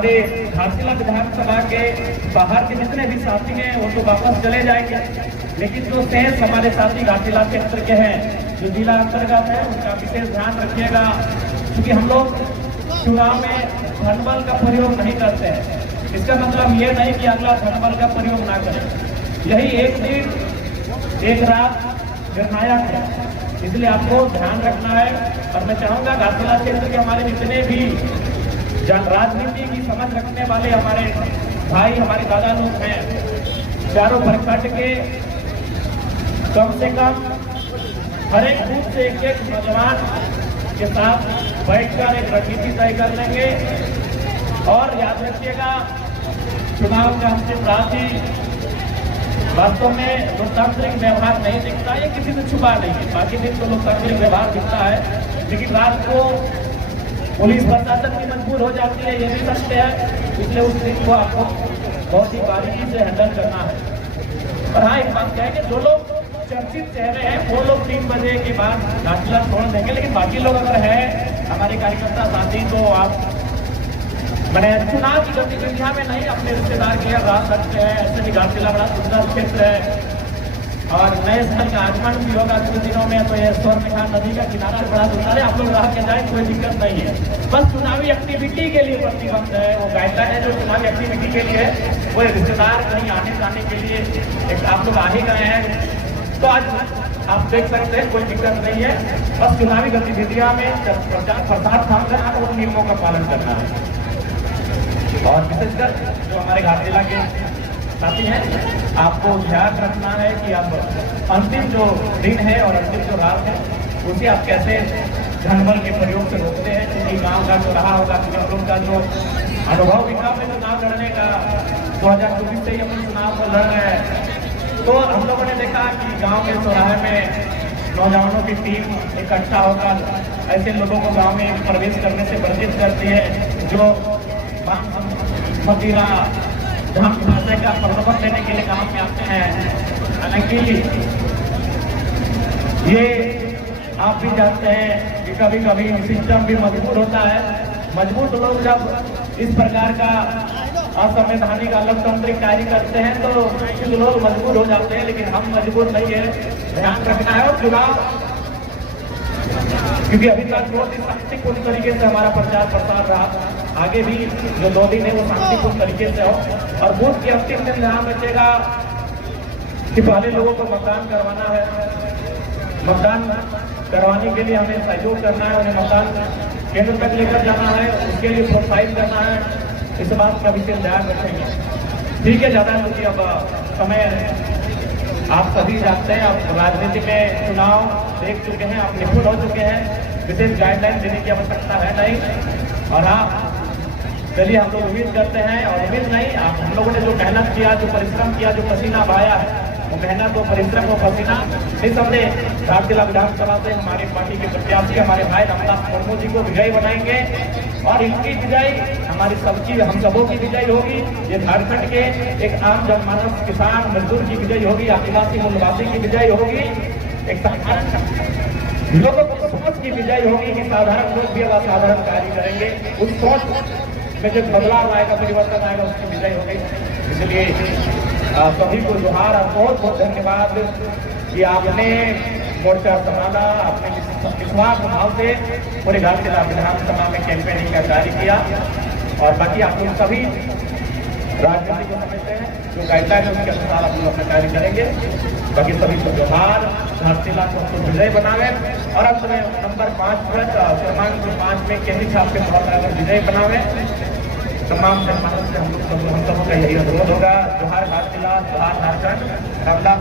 हमारे घाटशिला विधानसभा के बाहर के जितने भी साथी हैं वो तो वापस चले जाएंगे, लेकिन जो शेष हमारे साथी घाटशिला क्षेत्र के हैं, जो जिला अंतर्गत है, उनका विशेष ध्यान रखिएगा, क्योंकि हम लोग चुनाव में धनबल का प्रयोग नहीं करते हैं। इसका मतलब ये नहीं कि अगला धनबल का प्रयोग ना करें। यही एक दिन एक रात निर्णायक है, इसलिए आपको ध्यान रखना है। और मैं चाहूंगा घाटशिला क्षेत्र के हमारे जितने भी राजनीति की समझ रखने वाले हमारे भाई, हमारे दादा लोग हैं, चारों प्रखंड के कम से कम हर एक बूथ से एक नौजवान के साथ बैठकर एक रणनीति तय कर लेंगे। और याद रखिएगा, चुनाव का अंतिम राशि वास्तव में लोकतांत्रिक व्यवहार नहीं दिखता, ये किसी से छुपा नहीं है। बाकी दिन तो लोकतांत्रिक व्यवहार दिखता है, लेकिन रात को पुलिस प्रशासन भी मजबूर हो जाती है, ये भी सत्य है। इसलिए उस दिन को आपको बहुत ही बारीकी से हैंडल करना है। और हाँ, एक बात कहेंगे, जो लोग चर्चित चेहरे हैं वो लोग 3 बजे के बाद घाटशिला छोड़ देंगे, लेकिन बाकी लोग अगर है हमारे कार्यकर्ता साथी, तो आप मैंने चुनाव की गतिविधियां में नहीं अपने रिश्तेदार के यहाँ रह सकते हैं। ऐसे भी घाटशिला बड़ा सुंदर क्षेत्र है और नए साल का आगमन भी होगा कुछ दिनों में, तो ये स्वर्णरेखा नदी का किनारा बड़ा सुंदर है। आप लोग रह के जाए, कोई दिक्कत नहीं है। बस चुनावी एक्टिविटी के लिए प्रतिबंध है, वो गाइडलाइन है जो चुनावी एक्टिविटी के लिए है, वो रिश्तेदार कहीं आने जाने के लिए एक आप लोग आ ही गए हैं, तो आज आप देख सकते हैं, कोई दिक्कत नहीं है। बस चुनावी गतिविधियां में प्रचार प्रसार काम करना और नियमों का पालन करना है। और विशेषकर जो हमारे घाटशिला के साथी हैं, आपको ध्यान रखना है कि आप अंतिम जो दिन है और अंतिम जो रात है, उसे आप कैसे धनबल के प्रयोग से रोकते हैं। क्योंकि गाँव का जो रहा होगा, हम लोग का जो अनुभव विकास में चुनाव लड़ने का 2024 से ही हम चुनाव को लड़ रहे हैं, तो हम लोगों ने देखा कि गांव के चौराहे में नौजवानों की टीम इकट्ठा होकर ऐसे लोगों को गांव में प्रवेश करने से वर्जित करती है, जो मदिरा धन पैसे का प्रलोभन देने के लिए गांव में आते हैं। हालांकि ये आप भी जानते हैं कि कभी कभी सिस्टम भी मजबूर होता है। मजबूर लोग जब इस प्रकार का असंवैधानिक लोकतांत्रिक कार्य करते हैं तो कुछ लोग मजबूर हो जाते हैं, लेकिन हम मजबूर नहीं है। ध्यान रखना है। और चुनाव, क्योंकि अभी तक बहुत ही शांतिपूर्ण तरीके से हमारा प्रचार प्रसार रहा, आगे भी जो 2 दिन है वो शांतिपूर्ण तरीके से हो। और बूथ के अंतिम दिन ध्यान रखिएगा कि पहले लोगों को मतदान करवाना है। मतदान करवाने के लिए हमें सहयोग करना है, उन्हें मतदान केंद्र तक लेकर जाना है, उसके लिए प्रोत्साहित करना है। इस बात का विशेष ध्यान रखेंगे। ठीक है, ज्यादा क्योंकि अब समय आप सभी जानते हैं, आप राजनीति में चुनाव देख चुके हैं, आप निपुण हो चुके हैं, विशेष गाइडलाइन देने की आवश्यकता है नहीं। और हाँ, चलिए हम लोग उम्मीद करते हैं, और उम्मीद नहीं, आप हम लोगों ने जो मेहनत किया, जो परिश्रम किया, जो पसीना बहाया है, वो मेहनत, वो परिश्रम, वो पसीना निसंदेह घाटशिला विधानसभा से हमारी पार्टी के प्रत्याशी हमारे भाई रामदास मुर्मू जी को विजयी बनाएंगे। और इनकी विजयी हमारी सबकी, हम सबों की विजयी होगी। ये झारखंड के एक आम जनमानस, किसान, मजदूर की विजयी होगी, आदिवासी मूलवासी की विजयी होगी, एक साधारण लोगों को सोच की विजयी होगी कि साधारण लोग भी असाधारण कार्य करेंगे। उस सोच में जो बदलाव आएगा, परिवर्तन आएगा, उसकी विजयी होगी। इसलिए सभी को जोहार और बहुत बहुत धन्यवाद कि आपने मोर्चा संभाला, आपने विश्वास भाव से पूरे घाटशिला विधानसभा में कैंपेनिंग का कार्य किया। और बाकी आप लोग सभी राजनीति को समझते हैं, जो गाइडलाइन है उसके अनुसार आप लोग अपना कार्य करेंगे। बाकी सभी को जोहार, घाटशिला को विजय बनावे। और अब नंबर 5 पर क्रमांक 5 में केंद्रीय छाप के तौर पर विजय बनावे। तमाम जनमानस से हम सबों का यही अनुरोध होगा। जोहार घाटशिला, जोहार झारखंड। रामदास